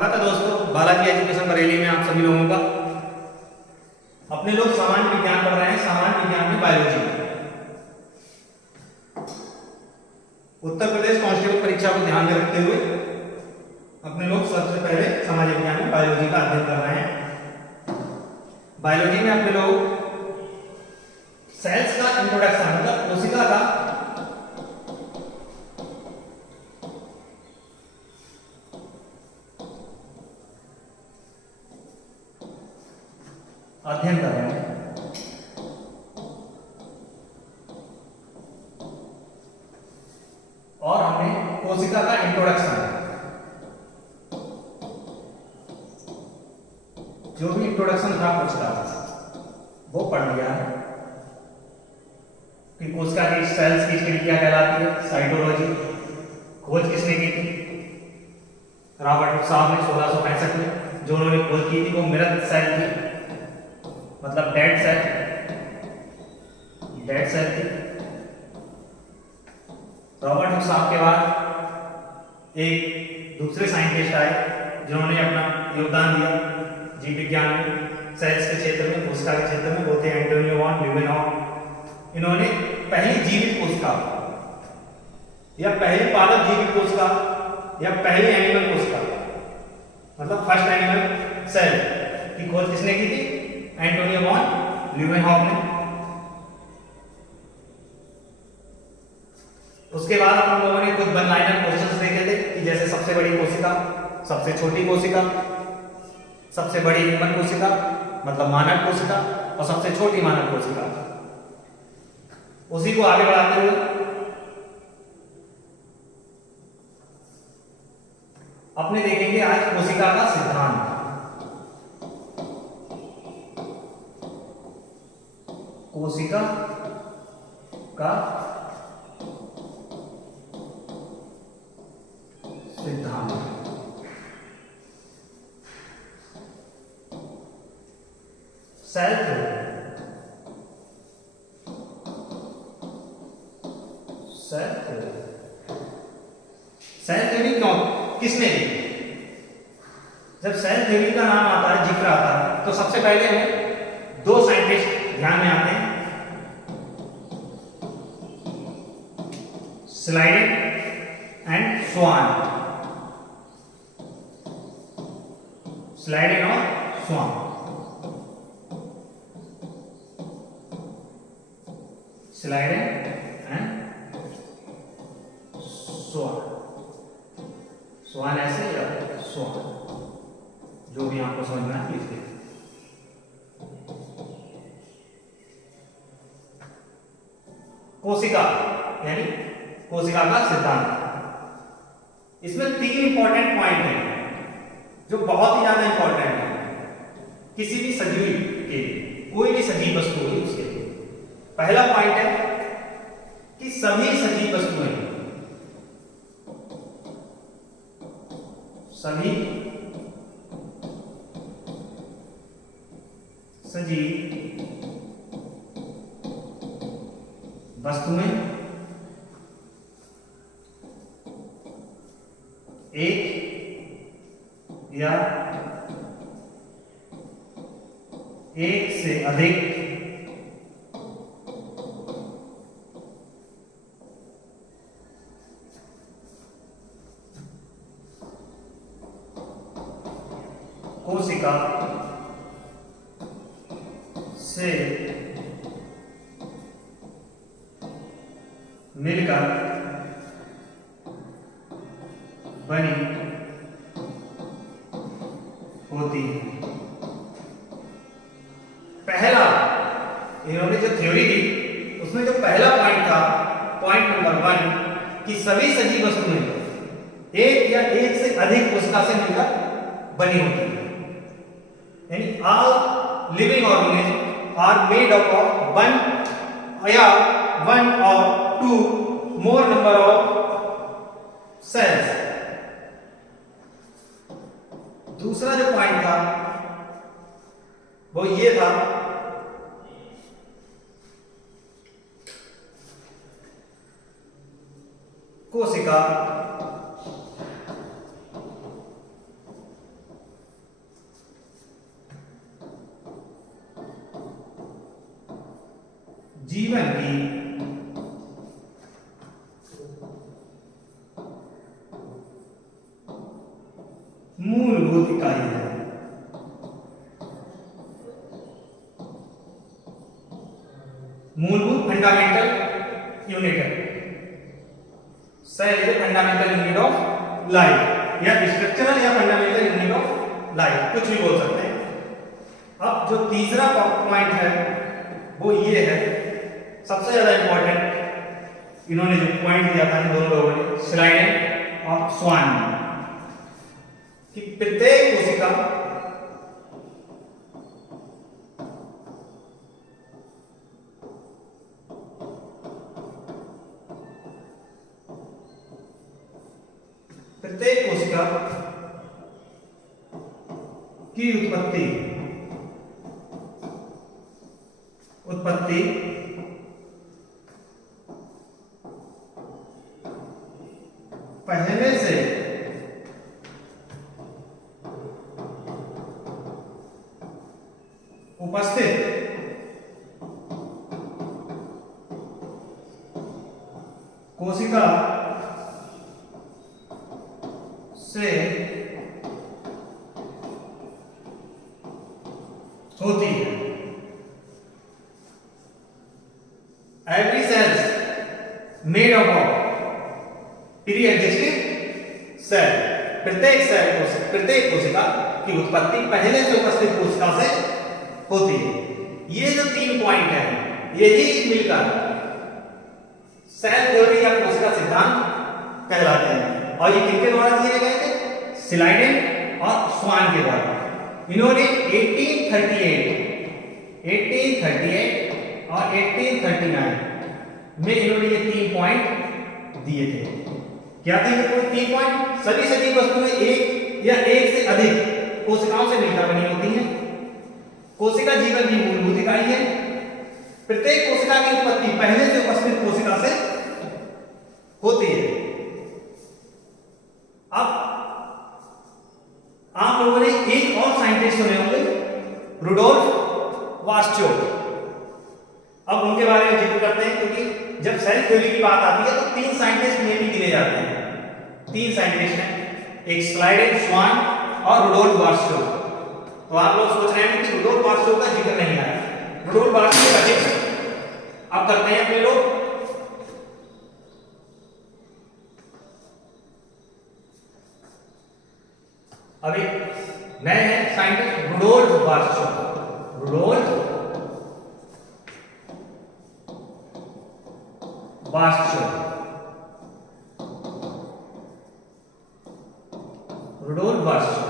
स्वागत है दोस्तों, बालाजी एजुकेशन बरेली में आप सभी लोगों का। अपने लोग सामान्य विज्ञान पढ़ रहे हैं। सामान्य विज्ञान में बायोलॉजी, उत्तर प्रदेश कांस्टेबल परीक्षा को ध्यान में रखते हुए अपने लोग सबसे पहले समाज विज्ञान में बायोलॉजी का अध्ययन कर रहे हैं। बायोलॉजी में अपने लोग सेल्स का इंट्रोडक्शन मतलब कोशिका का अध्ययन कर रहे हैं। और हमने कोशिका का इंट्रोडक्शन, जो भी इंट्रोडक्शन था कोशिका वो पढ़ लिया है कि कोशिका की सेल्स की स्टडी क्या कहलाती है। साइटोलॉजी खोज किसने की थी? रॉबर्ट हुक साहब ने 1665 में। जो उन्होंने खोज की थी वो मृत सेल थी, मतलब डेड सेल थी। रॉबर्ट हुक साहब के बाद एक दूसरे साइंटिस्ट आए जिन्होंने अपना योगदान दिया जीव विज्ञान में, सेल्स के क्षेत्र में, कोशिका के क्षेत्र में। वो थे एंटोनियो वॉन ल्यूवेनहॉफ। इन्होंने पहली जीवित कोशिका या पहली पादप जीवित कोशिका या पहली एनिमल कोशिका मतलब फर्स्ट एनिमल सेल की खोज किसने की थी? एंटोनियो वॉन ल्यूवेनहॉफ ने। उसके बाद हम लोगों ने कुछ वन लाइनर क्वेश्चंस देखे थे कि जैसे सबसे बड़ी कोशिका, सबसे छोटी कोशिका, सबसे बड़ी ह्यूमन कोशिका मतलब मानव कोशिका और सबसे छोटी मानव कोशिका। उसी को आगे बढ़ाते हुए अपने देखेंगे आज कोशिका का सिद्धांत। कोशिका का सिद्धांत। Cell theory. सेल थ्योरी क्यों, किसने दी? जब सेल थ्योरी का नाम आता है, जिक्र आता है, तो सबसे पहले हमें दो साइंटिस्ट ध्यान में आते हैं, स्लाइडेन एंड स्वान। स्लाइडेन और स्वान। स्लाइडेन एंड स्वान। स्वान ऐसे या स्वान, जो भी आपको समझ में आए लिखिए। कोशिका यानी कोशिका का सिद्धांत। इसमें तीन इंपॉर्टेंट पॉइंट हैं जो बहुत ही ज्यादा इंपॉर्टेंट है किसी भी सजीव के, कोई भी सजीव वस्तु हो उसके लिए। पहला पॉइंट है कि सभी सजीव वस्तुएं, सभी सजीव वस्तुएं एक या एक से अधिक कोशिका से मिलकर बनी होती है। पहला, इन्होंने जो थ्योरी दी उसमें जो पहला पॉइंट था, पॉइंट नंबर 1, कि सभी सजीव वस्तुएं एक या एक से अधिक कोशिका से मिलकर बनी होती है। यानी all living organism are made up of one or two more number of cells. दूसरा जो पॉइंट था वो ये था कोशिका जीवन की मूलभूत इकाई है। मूलभूत फंडामेंटल यूनिट है। Cell is fundamental unit of life, या स्ट्रक्चरल या फंडामेंटल यूनिट ऑफ लाइफ, कुछ भी बोल सकते हैं। अब जो तीसरा पॉइंट है वो ये है, सबसे ज्यादा इंपॉर्टेंट इन्होंने जो पॉइंट दिया था इन दोनों लोगों ने, स्लाइडेन और स्वान, कि प्रत्येक कोशिका की उत्पत्ति पहले से उपस्थित कोशिका से होती है। Every cells made up of pre existing cell, प्रत्येक कोशिका की उत्पत्ति पहले से उपस्थित कोशिका से होती है। ये जो 3 पॉइंट है, यही मिलकर सेल थ्योरी या कोशिका सिद्धांत कहलाते हैं। और ये किनके द्वारा दिए गए थे? स्लाइडेन और स्वान के द्वारा। इन्होंने 1838 और 1839 में इन्होंने ये 3 पॉइंट दिए थे। क्या थे ये 3 पॉइंट? सभी सजीव वस्तुएं एक या एक से अधिक कोशिकाओं से मिलकर बनी होती हैं। कोशिका जीवन की मूलभूत इकाई है। प्रत्येक कोशिका की उत्पत्ति पहले से उपस्थित कोशिका से होती है। अब आप लोगों ने एक और साइंटिस्ट सुने होंगे, रुडोल्फ वार्शोव। अब उनके बारे में जिक्र करते हैं, क्योंकि जब सेल थ्योरी की बात आती है तो 3 साइंटिस्ट में भी गिने जाते हैं। 3 साइंटिस्ट हैं, एक स्लाइडेन, स्वान और रुडोल्फ वार्शोव। तो आप लोग सोच रहे हैं कि रुडोल्फ वार्शोव का जिक्र नहीं आया। रुडोल्फ वार्शोव का जिक्र अब करते हैं अपने लोग। अभी नए हैं scientist Rudolf Virchow. Rudolf Virchow Rudolf Virchow.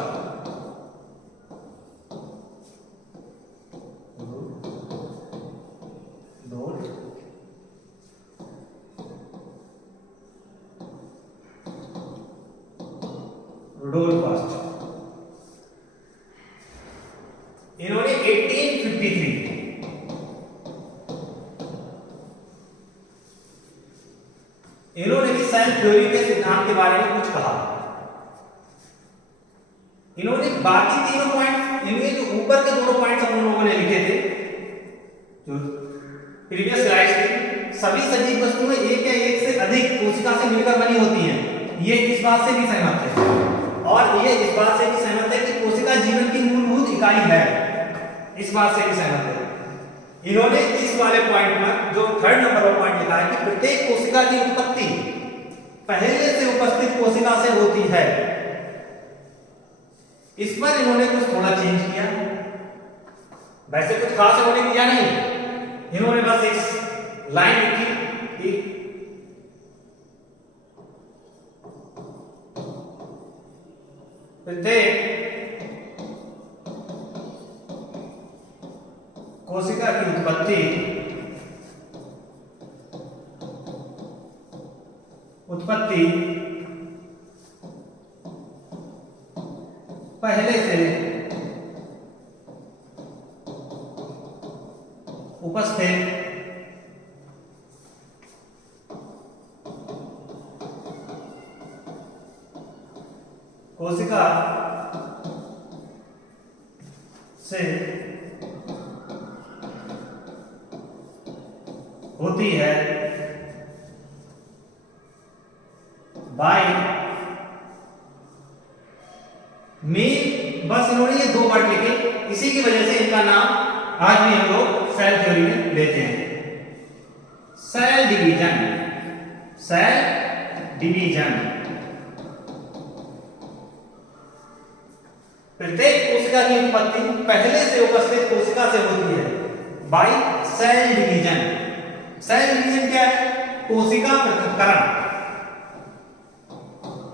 इन्होंने 1853 इन्होंने भी सेल थ्योरी के सिद्धांत के बारे में कुछ कहा। इन्होंने बाकी तीनों पॉइंट, इनमें जो ऊपर के दोनों पॉइंट्स हम लोगों ने लिखे थे जो प्रीवियस स्लाइड्स थी, सभी सजीव वस्तुएं एक या एक से अधिक कोशिका से मिलकर बनी होती हैं। ये इस बात से भी सहमत है, और ये इस बात से भी सहमत है कि कोशिका जीवन की मूलभूत इकाई है। इस बात से भी सहमत है। इन्होंने इस वाले पॉइंट में जो 3rd नंबर का पॉइंट लिखा है कि प्रत्येक कोशिका की उत्पत्ति पहले से उपस्थित कोशिका से होती है, इस पर इन्होंने कुछ थोड़ा चेंज किया। वैसे कुछ खास इन्होंने किया नहीं, इन्होंने बस एक लाइन लिखी कि प्रत्येक कोशिका की उत्पत्ति पहले से उपस्थित कोशिका से होती है बाय मेन। बस इन्होंने ये 2 वर्ड लिखे, इसी की वजह से इनका नाम आज भी हम लोग सेल थ्योरी में लेते हैं। Cell division, cell division. प्रत्येक कोशिका की उत्पत्ति पहले से उपस्थित कोशिका से होती है by cell division. Cell division क्या है? कोशिका पृथक्करण।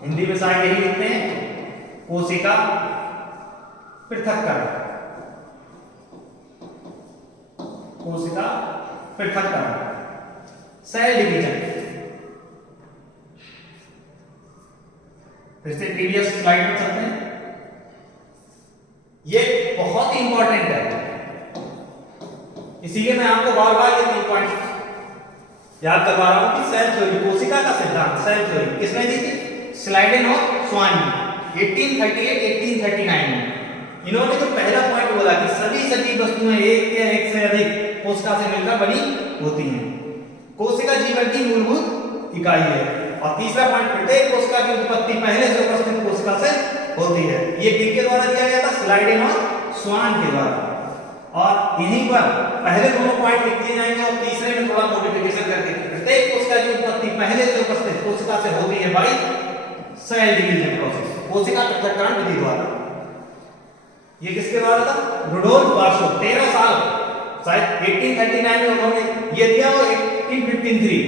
हिंदी में शायद यही लिखते हैं, कोशिका पृथक्करण, कोशिका पृथक्करण, सेल डिवीजन। फिर से प्रीवियस स्लाइड में चलते हैं। ये बहुत ही इंपॉर्टेंट है, इसीलिए मैं आपको बार बार ये 3 पॉइंट्स याद करवा रहा हूं कि सेल थ्योरी, कोशिका का सिद्धांत, सेल थ्योरी किसने दी थी? स्लाइडेन और स्वान 1838 1839 में। इन्होंने जो पहला पॉइंट बोला कि सभी सजीव वस्तुएं एक या एक से अधिक कोशिका से मिलकर बनी होती हैं। कोशिका जीवन की मूलभूत इकाई है। और तीसरा पॉइंट, प्रत्येक कोशिका की उत्पत्ति पहले से उपस्थित कोशिका से होती है। ये किसके द्वारा दिया गया था? स्लाइडेन और स्वान के द्वारा। और यहीं पर पहले दोनों पॉइंट लिख दिए जाएंगे और तीसरे में थोड़ा मॉडिफिकेशन करके, प्रत्येक कोशिका की उत्पत्ति पहले से उपस्थित कोशिका से होती है बाय सेल डिवीजन प्रोसेस, कोशिका पृथक्करण विधि द्वारा। ये किसके द्वारा था? रुडोल्फ बार्शो। 13 साल, शायद 1839 में उन्होंने ये दिया और 1853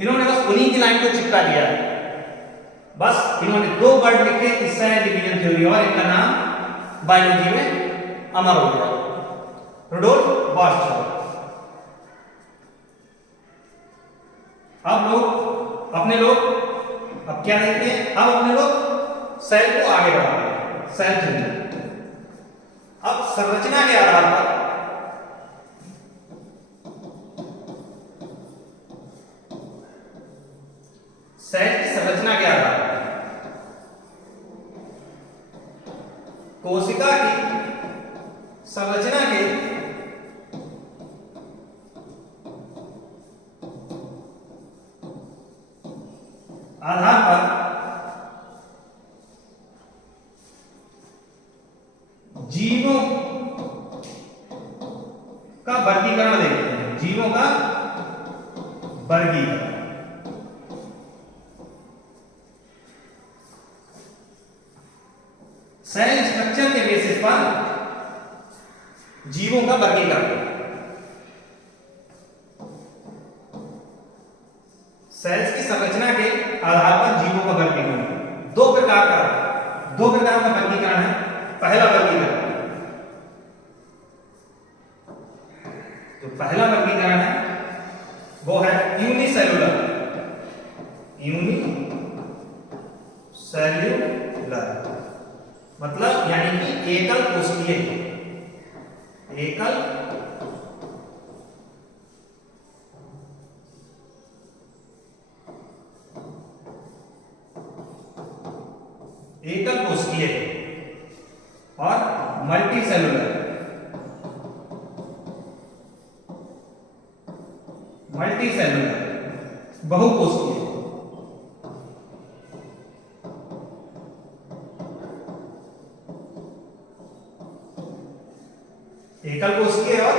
इन्होंने बस उन्हीं की लाइन को चिपका दिया। बस इन्होंने 2 वर्ड लिखे इस सेल डिवीजन थ्योरी और इनका नाम बायोलॉजी में अमर हो गया, रुडोल्फ बार्शो। अब क्या देखते हैं? अब अपने लोग सेल को आगे बढ़ाते हैं, सेल थ्योरी। अब संरचना के आधार पर सेल की संरचना के आधार पर कोशिका की संरचना के आधार पर जीवों का वर्गीकरण देखते हैं, जीवों का वर्गीकरण। सेल स्ट्रक्चर के बेसिस पर जीवों का वर्गीकरण। सेल्स की संरचना के आधार पर जीवों का वर्गीकरण दो प्रकार का वर्गीकरण है। पहला वर्गीकरण है वो है यूनिसेलुलर। मतलब यानी कि एकल कोशिकीय, एकल कोशिकीय और मल्टीसेलुलर, बहुकोशिकीय। एकल कोशिकीय और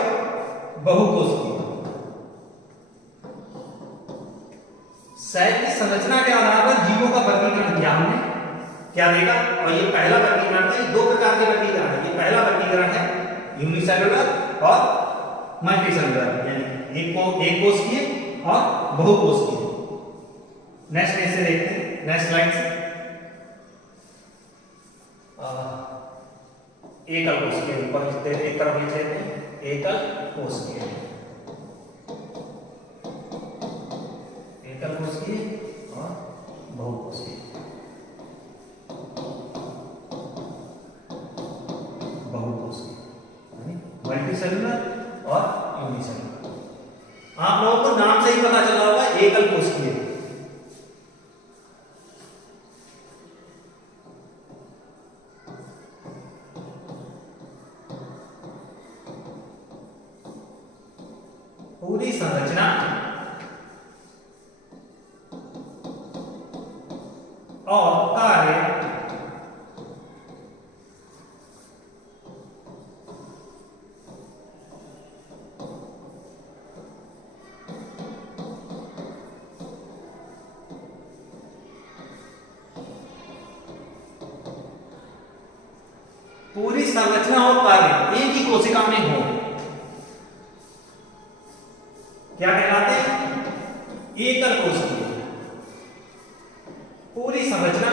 बहुकोशिकीय। सेल की संरचना के आधार पर जीवों का वर्गीकरण किया हमने, क्या देखा? और ये पहला वर्गीकरण था। ये 2 प्रकार के वर्गीकरण है। ये पहला वर्गीकरण है यूनिसेलुलर और मल्टीसेलुलर, यानी एक कोशिकीय और बहुकोशिकीय। नेक्स्ट ऐसे देखते हैं, नेक्स्ट स्लाइड से। एकल कोशिकीय ऊपर लिखते हैं, एक तरफ लिख लेते हैं एकल कोशिकीय, एकल कोशिकीय और बहुकोशिकीय। मल्टीसेलुलर और यूनिसेलुलर। आप लोगों को नाम से ही पता चला होगा एकल कोशिकीय। पूरी संरचना पूरी संरचना और कार्य एक ही कोशिका में हो, क्या कहलाते हैं? एकल कोशिकीय। पूरी संरचना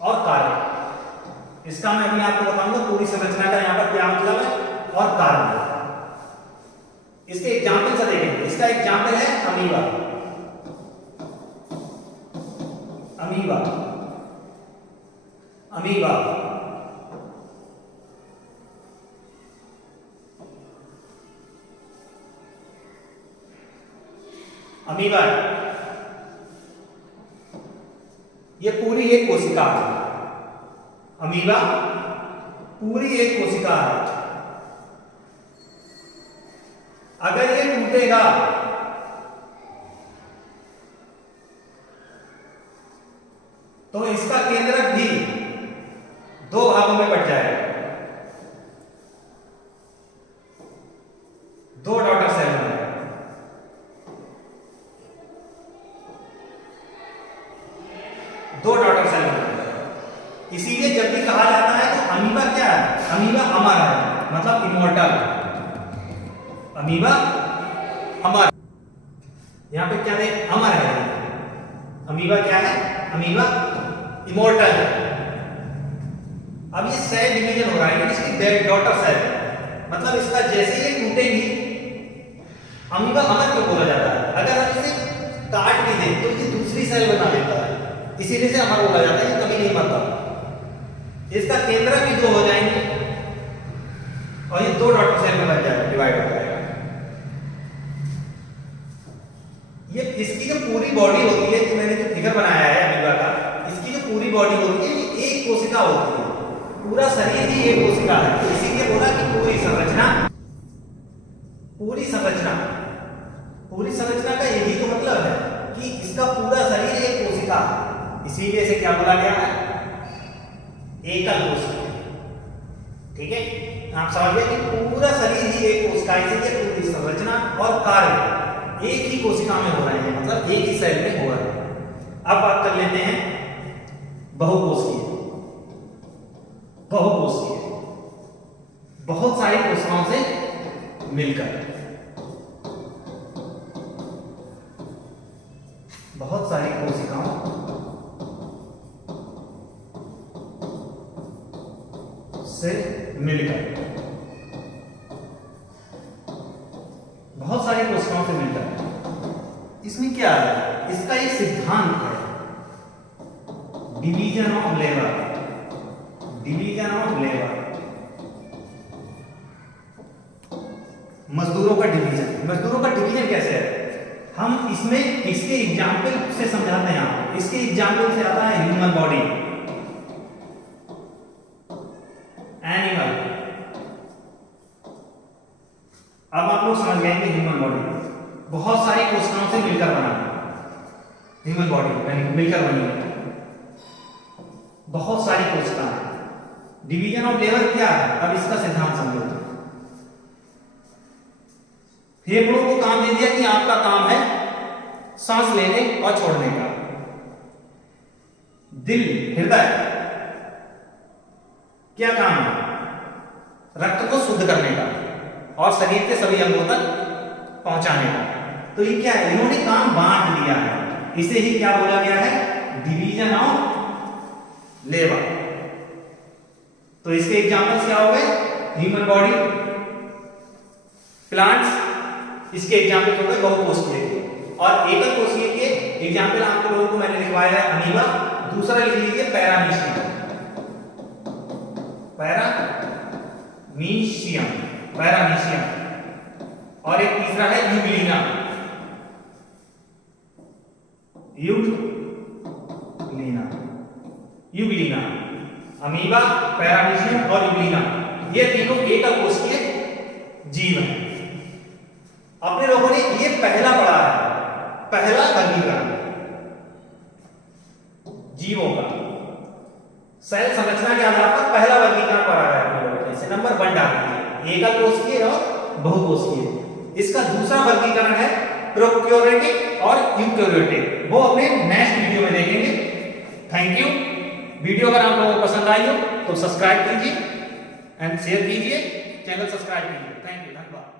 और कार्य, इसका मैं अभी आपको बताऊंगा पूरी संरचना का यहां पर क्या मतलब है और कार्य। इसके एग्जाम्पल से देखेंगे। इसका एग्जाम्पल है अमीबा। अमीबा, अमीबा अमीबा ये पूरी एक कोशिका है। अमीबा पूरी एक कोशिका है। अगर ये टूटेगा तो इसका केंद्रक भी दो भागों में बट जाएगा, दो डॉटर सेल में। दो डॉटर सेल में। इसीलिए जब भी कहा जाता है तो अमीबा क्या है? अमीबा अमर है, मतलब इमॉर्टल। अमीबा अमर, यहां पे क्या है? अमर है। अमीबा क्या है? अमीबा इमॉर्टल है। अब ये सेल डिवीजन हो रहा है, इसकी डॉटर सेल, मतलब इसका जैसे ये टूटेगी, अमीबा अमर क्यों बोला जाता है? अगर हम इसे काट भी दें तो ये दूसरी सेल बना देता है, इसीलिए से अमर बोला जाता है। ये कभी नहीं मरता। इसका केंद्र भी दो हो जाएंगे और ये दो डॉटर सेल में बन जाएगा, डिवाइड हो जाएगा। ये इसकी जो पूरी बॉडी होती है, जो मैंने जो फिगर बनाया है अमीबा का, इसकी जो पूरी बॉडी होती है ये एक कोशिका होती है। पूरा शरीर ही एक कोशिका है, तो इसीलिए बोला कि पूरी संरचना। पूरी संरचना, पूरी संरचना का यही तो मतलब है कि इसका पूरा शरीर एक कोशिका है, इसीलिए इसे क्या बोला गया है? एकल कोशिका। ठीक है, आप समझ गए कि पूरा शरीर ही एक कोशिका, इसीलिए पूरी संरचना और कार्य एक ही कोशिका में हो रहे हैं, मतलब एक ही सेल में हो रहे हैं। अब बात कर लेते हैं बहुकोशिकीय। बहुकोशिकीय बहुत सारी कोशिकाओं से मिलकर, बहुत सारी कोशिकाओं से मिलकर, बहुत सारी कोशिकाओं से मिलकर। इसमें क्या है? इसका एक सिद्धांत है, division of labour. Division of labour, मजदूरों का डिवीजन। मजदूरों का डिवीजन कैसे है? हम इसमें इसके एग्जाम्पल से समझाते हैं आपको। इसके एग्जाम्पल से आता है ह्यूमन बॉडी, एनिमल। अब आप लोग समझ गए कि ह्यूमन बॉडी बहुत सारी कोशिकाओं से मिलकर बना है। ह्यूमन बॉडी मिलकर बनी है, बहुत सारी कोशिकाएं। डिवीजन ऑफ लेबर क्या है? अब इसका सिद्धांत समझो। फेफड़ों को काम दे दिया कि आपका काम है सांस लेने और छोड़ने का। दिल, हृदय क्या काम है? रक्त को शुद्ध करने का और शरीर के सभी अंगों तक पहुंचाने का। तो ये क्या है? इन्होंने काम बांट दिया है, इसे ही क्या बोला गया है? Division of labour. तो इसके एग्जांपल्स क्या हो गए? Human body, plants. इसके एग्जांपल हो गए बहुकोशिकीय के। और एकल कोशिकीय के एग्जांपल आप लोगों को मैंने लिखवाया है अमीबा। दूसरा लिख लीजिए पैरामीशियम। Paramecium, paramecium. और एक तीसरा है Euglena. Euglena, Euglena. Amoeba, paramecium और यूग्लिना, ये तीनों एकल कोशिकीय जीव हैं। अपने लोगों ने ये पहला पढ़ा है, पहला वर्गीकरण जीवों का सेल संरचना के आधार पर पहला वर्गीकरण पढ़ा है अपने लोगों ने। इसे नंबर 1 डाल दीजिए, एकल कोशिकीय और बहुकोशिकीय। इसका दूसरा वर्गीकरण है प्रोकैरियोटिक और यूकैरियोटिक, वो अपने नेक्स्ट वीडियो में देखेंगे। Thank you. वीडियो अगर आप लोगों को पसंद आई हो तो सब्सक्राइब कीजिए एंड शेयर कीजिए, चैनल सब्सक्राइब कीजिए। थैंक यू, धन्यवाद।